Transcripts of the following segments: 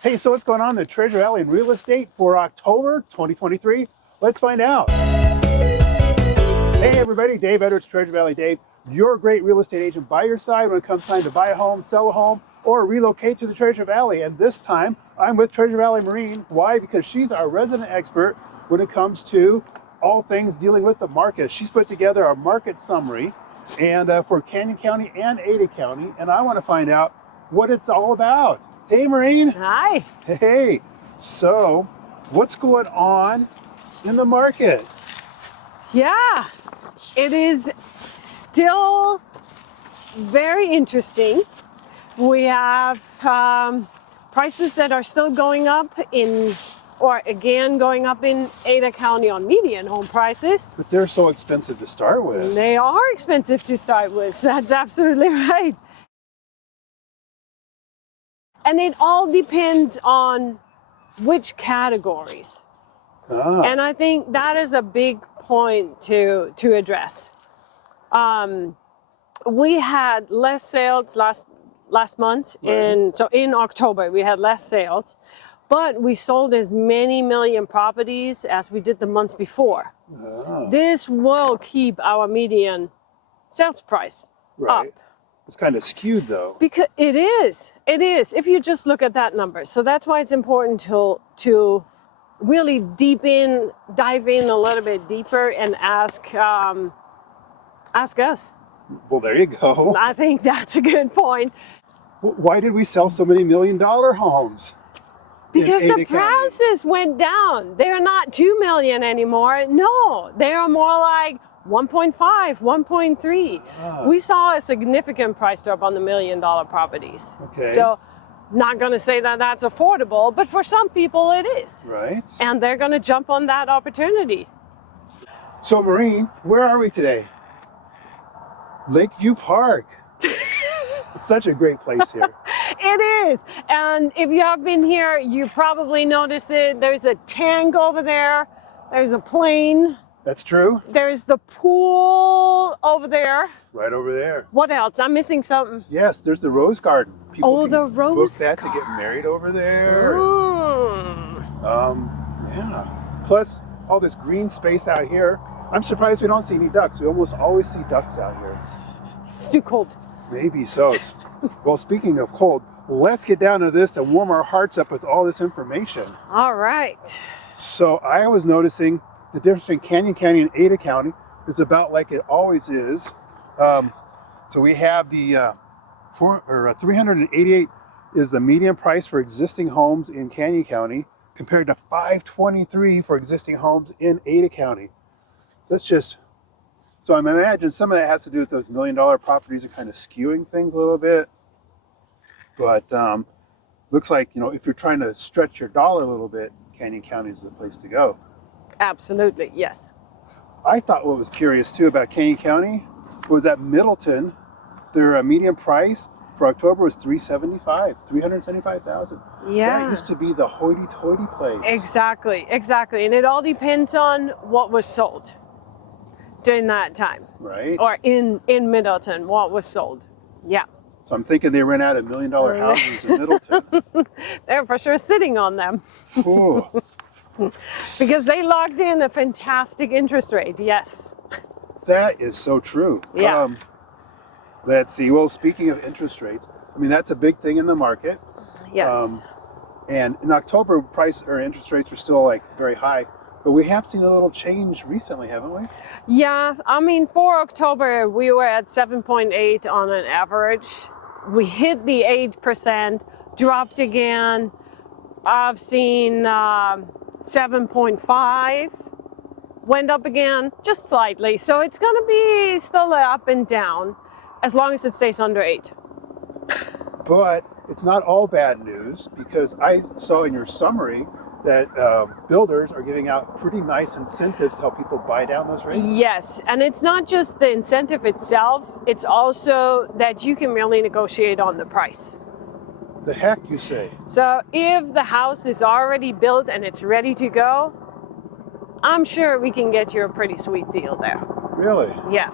Hey, so what's going on in the Treasure Valley in real estate for October 2023? Let's find out. Hey everybody, Dave Edwards, Treasure Valley Dave, your great real estate agent by your side when it comes time to buy a home, sell a home, or relocate to the Treasure Valley. And this time, I'm with Treasure Valley Marine. Why? Because she's our resident expert when it comes to all things dealing with the market. She's put together a market summary and for Canyon County and Ada County, and I want to find out what it's all about. Hey, Maureen. Hi. Hey. So, what's going on in the market? Yeah, it is still very interesting. We have prices that are still going up going up in Ada County on median home prices. But they're so expensive to start with. They are expensive to start with. That's absolutely right. And it all depends on which categories. And I think that is a big point to address. We had less sales last month, Right. so in October we had less sales, but we sold as many million properties as we did the months before. This will keep our median sales price up. It's kind of skewed though. Because it is, if you just look at that number. So that's why it's important to really dive in a little bit deeper and ask us. Well, there you go. I think that's a good point. Why did we sell so many $1 million homes? Because the prices went down. They're not 2 million anymore. No, they are more like 1.5, 1.3. We saw a significant price drop on the $1 million properties. Okay. So, not going to say that that's affordable, but for some people it is. Right. And they're going to jump on that opportunity. So, Maureen, where are we today? Lakeview Park. It's such a great place here. It is. And if you have been here, you probably notice it. There's a tank over there. There's a plane. That's true. There's the pool over there. Right over there. What else? I'm missing something. Yes, there's the Rose Garden. People the Rose book that Garden. to get married over there. Mm. Yeah. Plus all this green space out here. I'm surprised we don't see any ducks. We almost always see ducks out here. It's too cold. Maybe so. Well, speaking of cold, let's get down to this and warm our hearts up with all this information. All right. So I was noticing the difference between Canyon County and Ada County is about like it always is. So we have the 388 is the median price for existing homes in Canyon County compared to 523 for existing homes in Ada County. So I imagine some of that has to do with those $1 million properties are kind of skewing things a little bit. But looks like, if you're trying to stretch your dollar a little bit, Canyon County is the place to go. Absolutely, yes. I thought what was curious too about Canyon County was that Middleton, their median price for October was $375,000. Yeah. That used to be the hoity-toity place. Exactly. And it all depends on what was sold during that time. Right. Or in Middleton, what was sold. Yeah. So I'm thinking they ran out of $1 million houses in Middleton. They're for sure sitting on them. Cool. Because they locked in a fantastic interest rate, yes. That is so true. Yeah. Let's see. Well, speaking of interest rates, I mean, that's a big thing in the market. Yes. And in October, interest rates were still like very high, but we have seen a little change recently, haven't we? Yeah, I mean, for October, we were at 7.8 on an average. We hit the 8%, dropped again. I've seen 7.5, went up again, just slightly. So it's going to be still up and down as long as it stays under 8. But it's not all bad news, because I saw in your summary that builders are giving out pretty nice incentives to help people buy down those rates. Yes, and it's not just the incentive itself, it's also that you can really negotiate on the price. The heck, you say? So if the house is already built and it's ready to go, I'm sure we can get you a pretty sweet deal there. Really? Yeah.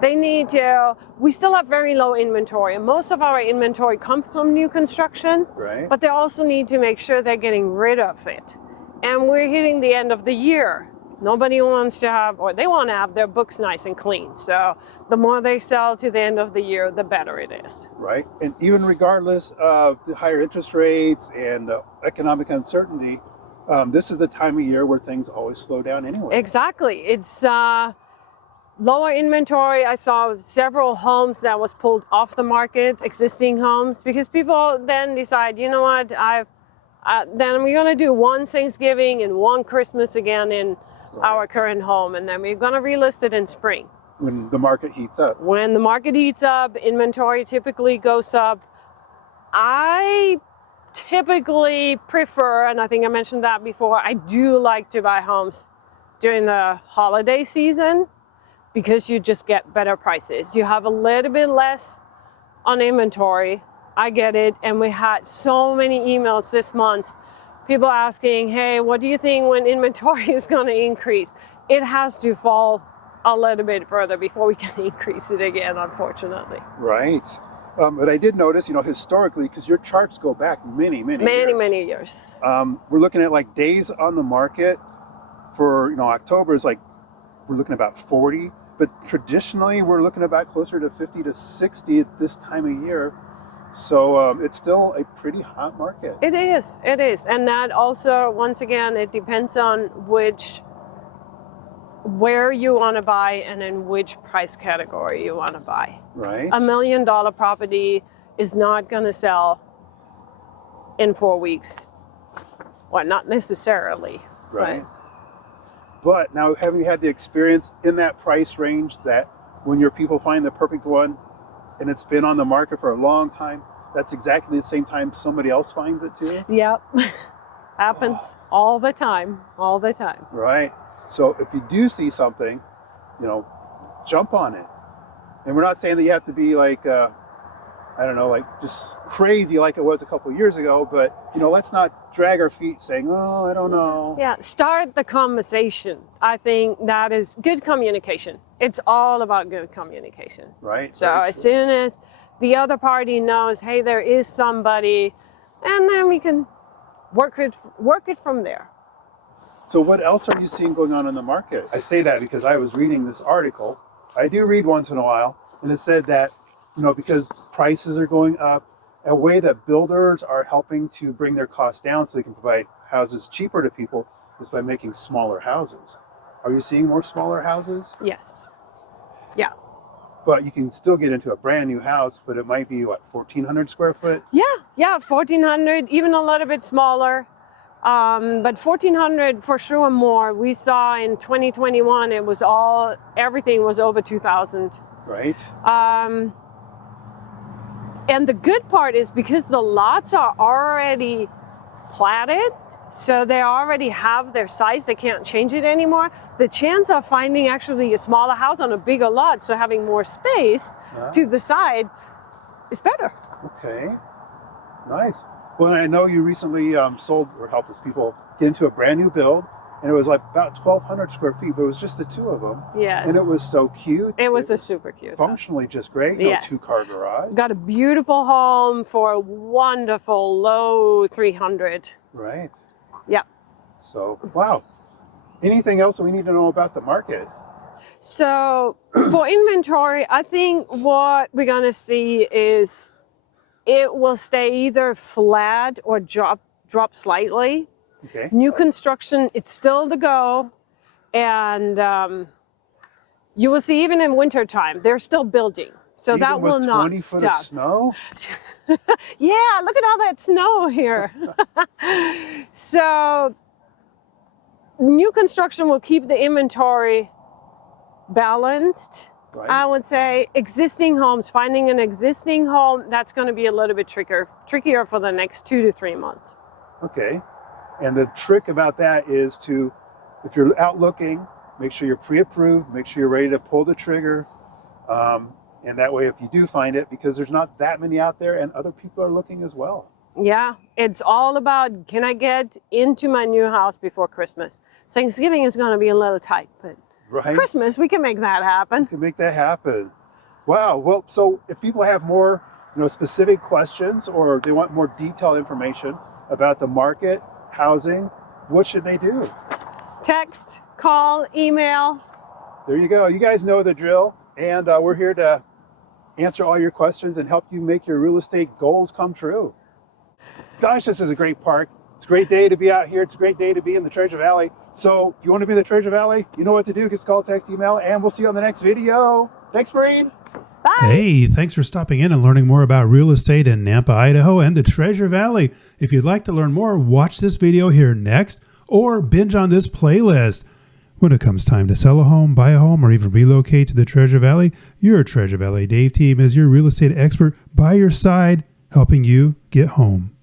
They need to, we still have very low inventory. Most of our inventory comes from new construction, Right. but they also need to make sure they're getting rid of it. And we're hitting the end of the year. Nobody wants to have, or they want to have their books nice and clean. So the more they sell to the end of the year, the better it is. Right. And even regardless of the higher interest rates and the economic uncertainty, this is the time of year where things always slow down anyway. Exactly. It's lower inventory. I saw several homes that was pulled off the market, existing homes, because people then decide, you know what, then we're going to do one Thanksgiving and one Christmas again in our current home, and then we're going to relist it in spring. When the market heats up. When the market heats up, inventory typically goes up. I typically prefer, and I think I mentioned that before, I do like to buy homes during the holiday season because you just get better prices. You have a little bit less on inventory. I get it. And we had so many emails this month, people asking, hey, what do you think when inventory is going to increase? It has to fall a little bit further before we can increase it again, unfortunately. Right. But I did notice, historically, because your charts go back many years. We're looking at like days on the market for, October is like, we're looking at about 40, but traditionally we're looking about closer to 50 to 60 at this time of year. So it's still a pretty hot market. It is. And that also, once again, it depends on where you want to buy and in which price category you want to buy. Right. $1 million property is not going to sell in 4 weeks. Well, not necessarily. Right. But now, have you had the experience in that price range that when your people find the perfect one and it's been on the market for a long time, that's exactly the same time somebody else finds it too? Yep. Happens all the time. Right. So if you do see something, jump on it. And we're not saying that you have to be like, just crazy like it was a couple of years ago, but, let's not drag our feet saying, oh, I don't know. Yeah, start the conversation. I think that is good communication. It's all about good communication. Right. So as soon as the other party knows, hey, there is somebody, and then we can work it from there. So what else are you seeing going on in the market? I say that because I was reading this article. I do read once in a while, and it said that, because prices are going up, a way that builders are helping to bring their costs down so they can provide houses cheaper to people is by making smaller houses. Are you seeing more smaller houses? Yes. Yeah. But you can still get into a brand new house, but it might be, 1,400 square foot? Yeah, 1,400, even a little bit smaller. But 1,400 for sure more. We saw in 2021, everything was over 2,000. Right. And the good part is because the lots are already platted, so they already have their size, they can't change it anymore. The chance of finding actually a smaller house on a bigger lot, so having more space to the side, is better. Okay, nice. Well, I know you recently sold or helped us people get into a brand new build, and it was like about 1,200 square feet, but it was just the two of them. Yes. And it was so cute. It was a super cute. Functionally just great. Yes. 2-car garage. Got a beautiful home for a wonderful low 300. Right. Yeah. So, wow. Anything else that we need to know about the market? So for inventory, I think what we're going to see is it will stay either flat or drop slightly. Okay. New construction, it's still the go. And you will see even in wintertime, they're still building. So even that will with not 20 stop. foot of snow? Yeah, look at all that snow here. So new construction will keep the inventory balanced. Right. I would say existing homes, finding an existing home, that's going to be a little bit trickier for the next 2 to 3 months. Okay. And the trick about that is to, if you're out looking, make sure you're pre-approved, make sure you're ready to pull the trigger. And that way, if you do find it, because there's not that many out there and other people are looking as well. Yeah, it's all about, can I get into my new house before Christmas? Thanksgiving is going to be a little tight, but Right. Christmas, we can make that happen. We can make that happen. Wow. Well, so if people have more, specific questions or they want more detailed information about the market, housing, what should they do? Text, call, email. There you go. You guys know the drill. And we're here to answer all your questions and help you make your real estate goals come true. Gosh, this is a great park. It's a great day to be out here. It's a great day to be in the Treasure Valley. So if you want to be in the Treasure Valley, you know what to do. Just call, text, email, and we'll see you on the next video. Thanks, Breen. Bye. Hey, thanks for stopping in and learning more about real estate in Nampa, Idaho and the Treasure Valley. If you'd like to learn more, watch this video here next or binge on this playlist. When it comes time to sell a home, buy a home, or even relocate to the Treasure Valley, your Treasure Valley Dave team is your real estate expert by your side, helping you get home.